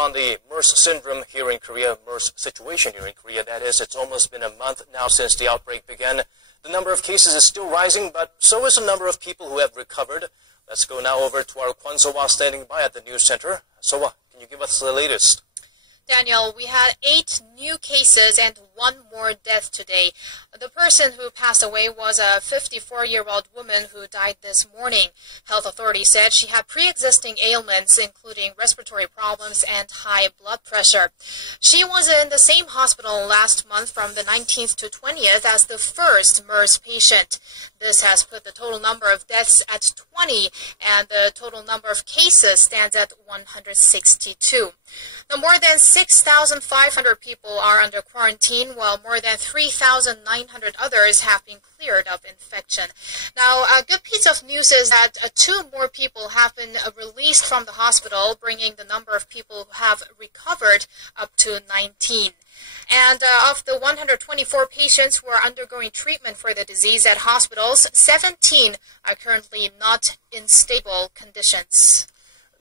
On the MERS syndrome here in Korea, MERS situation here in Korea, that is, it's almost been a month now since the outbreak began. The number of cases is still rising, but so is the number of people who have recovered. Let's go now over to our Kwon So-wa standing by at the news center. So-wa, can you give us the latest? Daniel, we had 8 new cases and 1 more death today. The person who passed away was a 54-year-old woman who died this morning. Health authorities said she had pre-existing ailments, including respiratory problems and high blood pressure. She was in the same hospital last month from the 19th to 20th as the first MERS patient. This has put the total number of deaths at 20, and the total number of cases stands at 162. Now, more than 6,500 people are under quarantine, while more than 3,900 others have been cleared of infection. Now, a good piece of news is that 2 more people have been released from the hospital, bringing the number of people who have recovered up to 19. And of the 124 patients who are undergoing treatment for the disease at hospitals, 17 are currently not in stable conditions.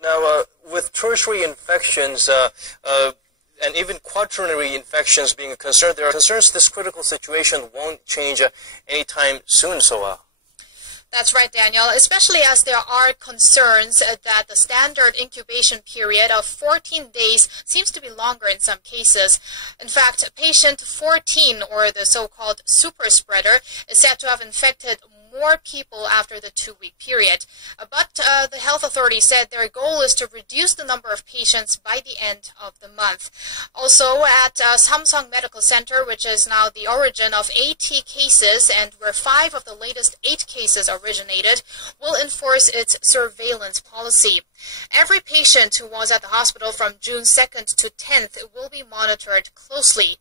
Now, with tertiary infections and even quaternary infections being a concern, there are concerns this critical situation won't change anytime soon, So. That's right, Daniel, especially as there are concerns that the standard incubation period of 14 days seems to be longer in some cases. In fact, patient 14, or the so-called super spreader, is said to have infected more people after the 2-week period. But the health authorities said their goal is to reduce the number of patients by the end of the month. Also, at Samsung Medical Center, which is now the origin of 80 cases and where 5 of the latest 8 cases originated, will enforce its surveillance policy. Every patient who was at the hospital from June 2nd to 10th will be monitored closely.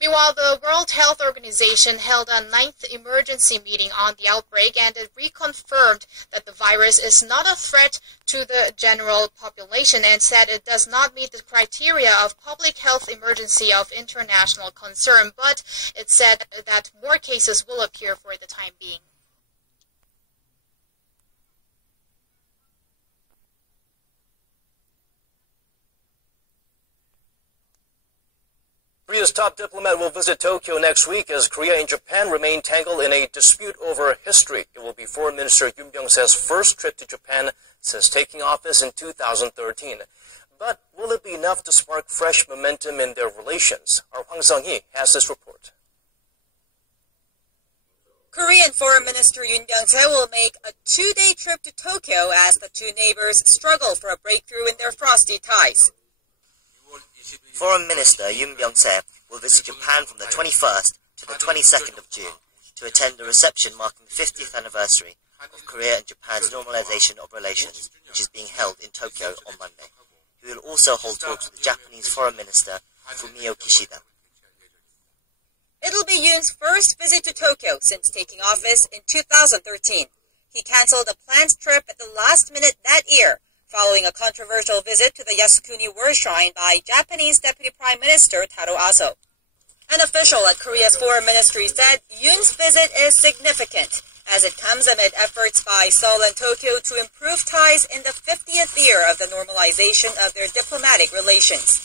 Meanwhile, the World Health Organization held a 9th emergency meeting on the outbreak, and it reconfirmed that the virus is not a threat to the general population and said it does not meet the criteria of public health emergency of international concern, but it said that more cases will appear for the time being. Korea's top diplomat will visit Tokyo next week as Korea and Japan remain tangled in a dispute over history. It will be Foreign Minister Yoon Byung-se's first trip to Japan since taking office in 2013. But will it be enough to spark fresh momentum in their relations? Our Hwang Sung-hee has this report. Korean Foreign Minister Yoon Byung-se will make a 2-day trip to Tokyo as the 2 neighbors struggle for a breakthrough in their frosty ties. Foreign Minister Yoon Byung-se will visit Japan from the 21st to the 22nd of June to attend a reception marking the 50th anniversary of Korea and Japan's normalization of relations, which is being held in Tokyo on Monday. He will also hold talks with the Japanese Foreign Minister Fumio Kishida. It'll be Yoon's first visit to Tokyo since taking office in 2013. He cancelled a planned trip at the last minute that year, following a controversial visit to the Yasukuni War Shrine by Japanese Deputy Prime Minister Taro Aso. An official at Korea's foreign ministry said Yoon's visit is significant, as it comes amid efforts by Seoul and Tokyo to improve ties in the 50th year of the normalization of their diplomatic relations.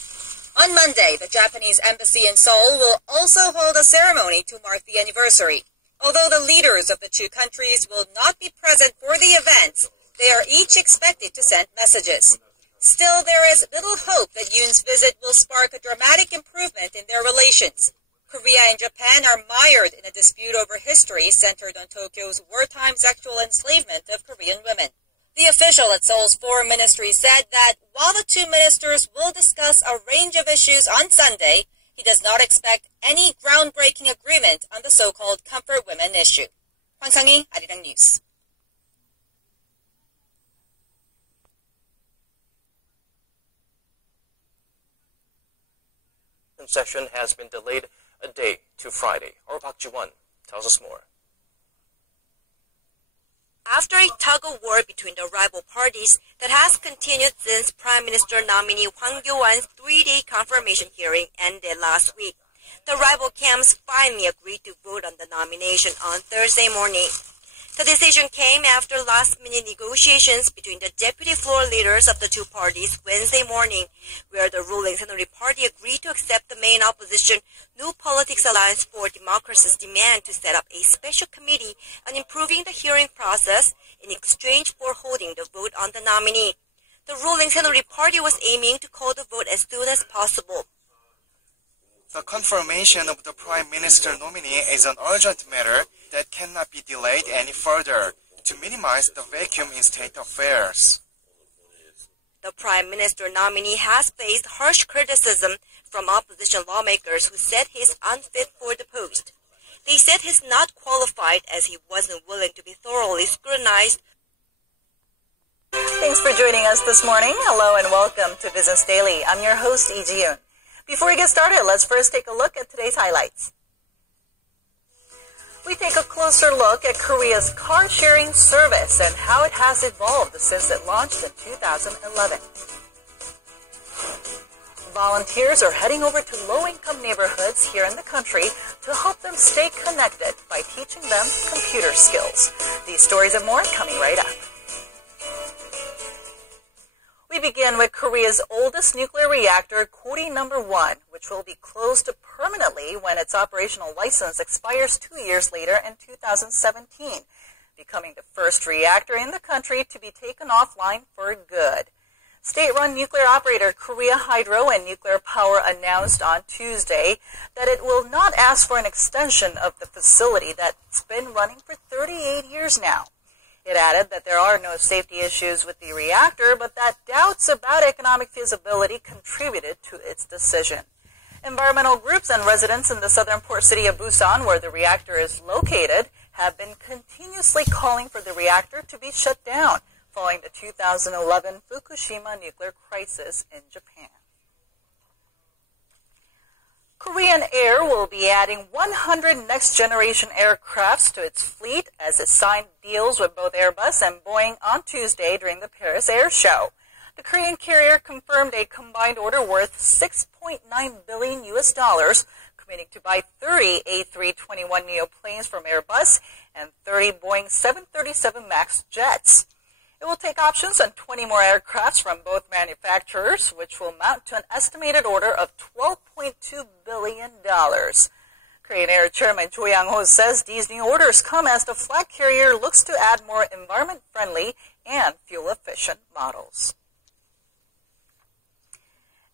On Monday, the Japanese embassy in Seoul will also hold a ceremony to mark the anniversary. Although the leaders of the 2 countries will not be present for the event, they are each expected to send messages. Still, there is little hope that Yoon's visit will spark a dramatic improvement in their relations. Korea and Japan are mired in a dispute over history centered on Tokyo's wartime sexual enslavement of Korean women. The official at Seoul's foreign ministry said that while the 2 ministers will discuss a range of issues on Sunday, he does not expect any groundbreaking agreement on the so-called comfort women issue. Hwang Sung-hee, Arirang News. Session has been delayed a day to Friday. Our Park Ji-won tells us more. After a tug-of-war between the rival parties that has continued since Prime Minister nominee Hwang Kyo-won's 3-day confirmation hearing ended last week, the rival camps finally agreed to vote on the nomination on Thursday morning. The decision came after last-minute negotiations between the deputy floor leaders of the two parties Wednesday morning, where the ruling Saenuri Party agreed to accept the main opposition New Politics Alliance for Democracy's demand to set up a special committee on improving the hearing process in exchange for holding the vote on the nominee. The ruling Saenuri Party was aiming to call the vote as soon as possible. The confirmation of the Prime Minister nominee is an urgent matter that cannot be delayed any further to minimize the vacuum in state affairs. The Prime Minister nominee has faced harsh criticism from opposition lawmakers who said he is unfit for the post. They said he's not qualified as he wasn't willing to be thoroughly scrutinized. Thanks for joining us this morning. Hello and welcome to Business Daily. I'm your host, Lee Ji-yoon. Before we get started, let's first take a look at today's highlights. We take a closer look at Korea's car-sharing service and how it has evolved since it launched in 2011. Volunteers are heading over to low-income neighborhoods here in the country to help them stay connected by teaching them computer skills. These stories and more coming right up. We begin with Korea's oldest nuclear reactor, Kori No.1, which will be closed permanently when its operational license expires 2 years later in 2017, becoming the first reactor in the country to be taken offline for good. State-run nuclear operator Korea Hydro and Nuclear Power announced on Tuesday that it will not ask for an extension of the facility that's been running for 38 years now. It added that there are no safety issues with the reactor, but that doubts about economic feasibility contributed to its decision. Environmental groups and residents in the southern port city of Busan, where the reactor is located, have been continuously calling for the reactor to be shut down following the 2011 Fukushima nuclear crisis in Japan. Korean Air will be adding 100 next-generation aircrafts to its fleet as it signed deals with both Airbus and Boing on Tuesday during the Paris Air Show. The Korean carrier confirmed a combined order worth $6.9 billion, committing to buy 30 A321neo planes from Airbus and 30 Boeing 737 MAX jets. It will take options on 20 more aircrafts from both manufacturers, which will amount to an estimated order of $12.2 billion. Korean Air Chairman Jo Yang-ho says these new orders come as the flag carrier looks to add more environment-friendly and fuel-efficient models.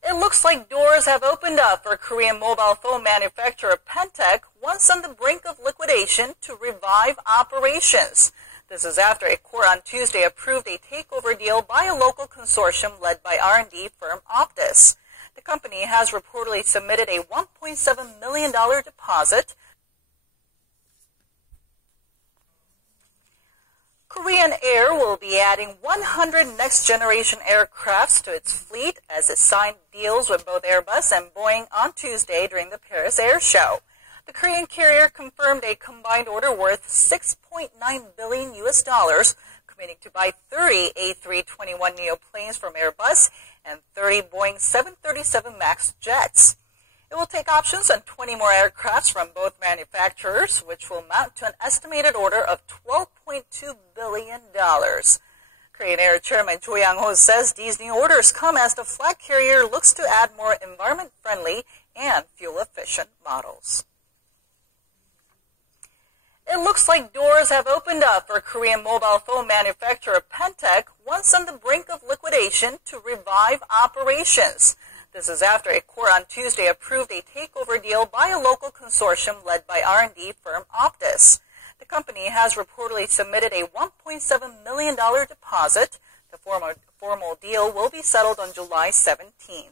It looks like doors have opened up for Korean mobile phone manufacturer Pentec, once on the brink of liquidation, to revive operations. This is after a court on Tuesday approved a takeover deal by a local consortium led by R&D firm Optus. The company has reportedly submitted a $1.7 million deposit. Korean Air will be adding 100 next-generation aircrafts to its fleet as it signed deals with both Airbus and Boeing on Tuesday during the Paris Air Show. The Korean carrier confirmed a combined order worth $6.9 billion, committing to buy 30 A321neo planes from Airbus and 30 Boeing 737 MAX jets. It will take options on 20 more aircrafts from both manufacturers, which will amount to an estimated order of $12.2 billion. Korean Air Chairman Jo Yang-ho says these new orders come as the flag carrier looks to add more environment-friendly and fuel-efficient models. It looks like doors have opened up for Korean mobile phone manufacturer Pentec, once on the brink of liquidation, to revive operations. This is after a court on Tuesday approved a takeover deal by a local consortium led by R&D firm Optus. The company has reportedly submitted a $1.7 million deposit. The formal deal will be settled on July 17th.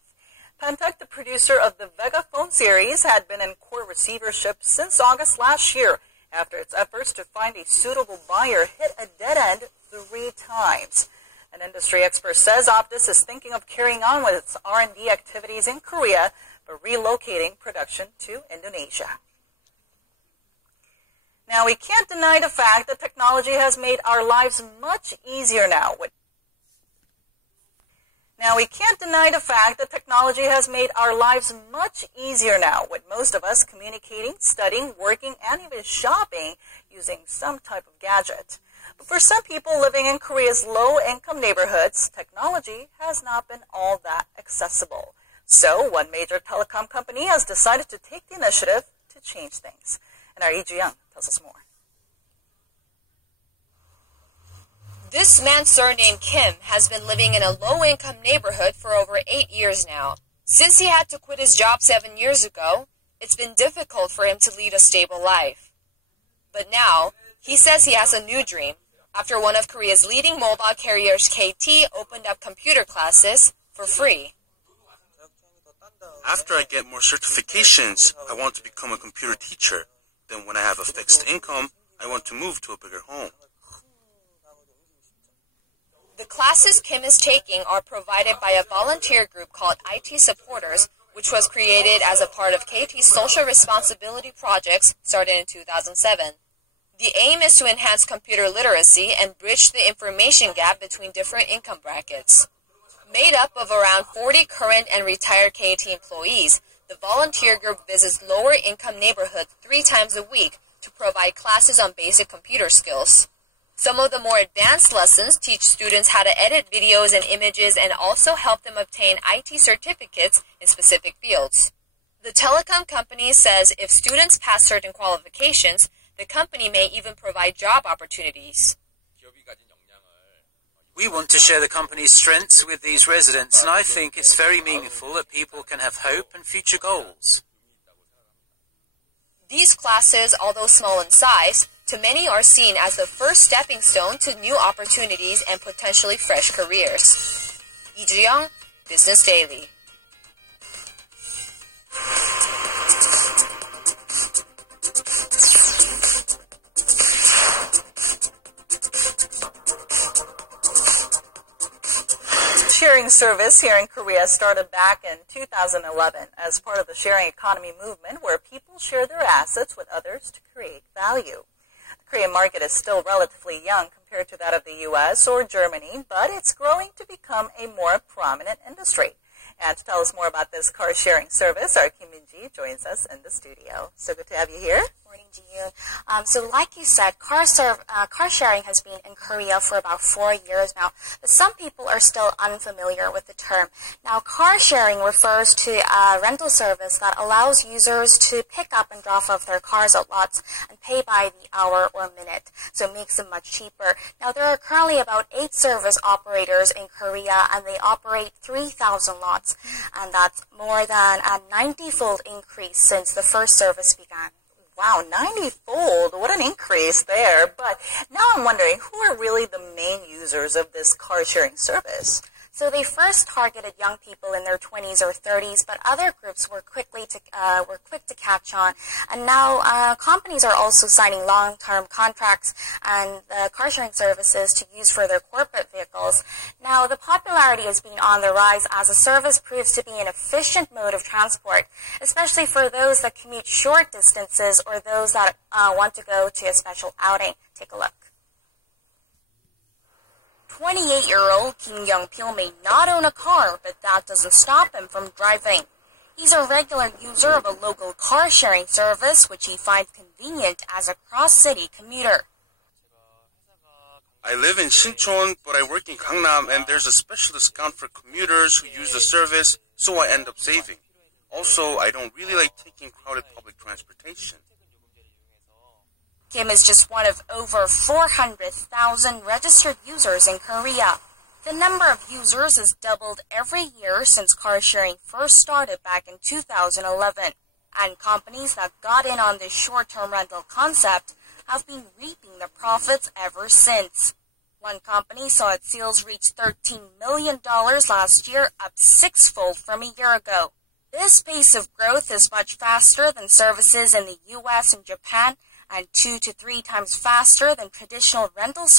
Pentec, the producer of the Vega phone series, had been in court receivership since August last year, after its efforts to find a suitable buyer hit a dead end 3 times. An industry expert says Optus is thinking of carrying on with its R&D activities in Korea, but relocating production to Indonesia. Now, we can't deny the fact that technology has made our lives much easier now. With most of us communicating, studying, working, and even shopping using some type of gadget. But for some people living in Korea's low-income neighborhoods, technology has not been all that accessible. So one major telecom company has decided to take the initiative to change things. And our Lee Ju-young tells us more. This man surnamed Kim has been living in a low-income neighborhood for over 8 years now. Since he had to quit his job 7 years ago, it's been difficult for him to lead a stable life. But now, he says he has a new dream after one of Korea's leading mobile carriers, KT, opened up computer classes for free. After I get more certifications, I want to become a computer teacher. Then when I have a fixed income, I want to move to a bigger home. The classes Kim is taking are provided by a volunteer group called IT Supporters, which was created as a part of KT's social responsibility projects started in 2007. The aim is to enhance computer literacy and bridge the information gap between different income brackets. Made up of around 40 current and retired KT employees, the volunteer group visits lower-income neighborhoods 3 times a week to provide classes on basic computer skills. Some of the more advanced lessons teach students how to edit videos and images and also help them obtain IT certificates in specific fields. The telecom company says if students pass certain qualifications, the company may even provide job opportunities. We want to share the company's strengths with these residents, and I think it's very meaningful that people can have hope and future goals. These classes, although small in size, to many are seen as the first stepping stone to new opportunities and potentially fresh careers. Lee Ju-young, Business Daily. Sharing service here in Korea started back in 2011 as part of the sharing economy movement where people share their assets with others to create value. The Korean market is still relatively young compared to that of the U.S. or Germany, but it's growing to become a more prominent industry. And to tell us more about this car sharing service, our Kim Min-ji joins us in the studio. So good to have you here. Morning to you. So like you said, car sharing has been in Korea for about 4 years now, but some people are still unfamiliar with the term. Now, car sharing refers to a rental service that allows users to pick up and drop off their cars at lots and pay by the hour or minute, so it makes them much cheaper. Now, there are currently about 8 service operators in Korea, and they operate 3,000 lots, and that's more than a 90-fold increase since the first service began. Wow, 90-fold. What an increase there. But now I'm wondering, who are really the main users of this car-sharing service? So they first targeted young people in their 20s or 30s, but other groups were quick to catch on. And now companies are also signing long-term contracts and car-sharing services to use for their corporate vehicles. Now, the popularity has been on the rise as the service proves to be an efficient mode of transport, especially for those that commute short distances or those that want to go to a special outing. Take a look. 28-year-old Kim Young-pil may not own a car, but that doesn't stop him from driving. He's a regular user of a local car-sharing service, which he finds convenient as a cross-city commuter. I live in Sinchon, but I work in Gangnam, and there's a special discount for commuters who use the service, so I end up saving. Also, I don't really like taking crowded public transportation. Kim is just one of over 400,000 registered users in Korea. The number of users has doubled every year since car sharing first started back in 2011. And companies that got in on this short-term rental concept have been reaping the profits ever since. One company saw its sales reach $13 million last year, up 6-fold from a year ago. This pace of growth is much faster than services in the U.S. and Japan, and 2 to 3 times faster than traditional rental services.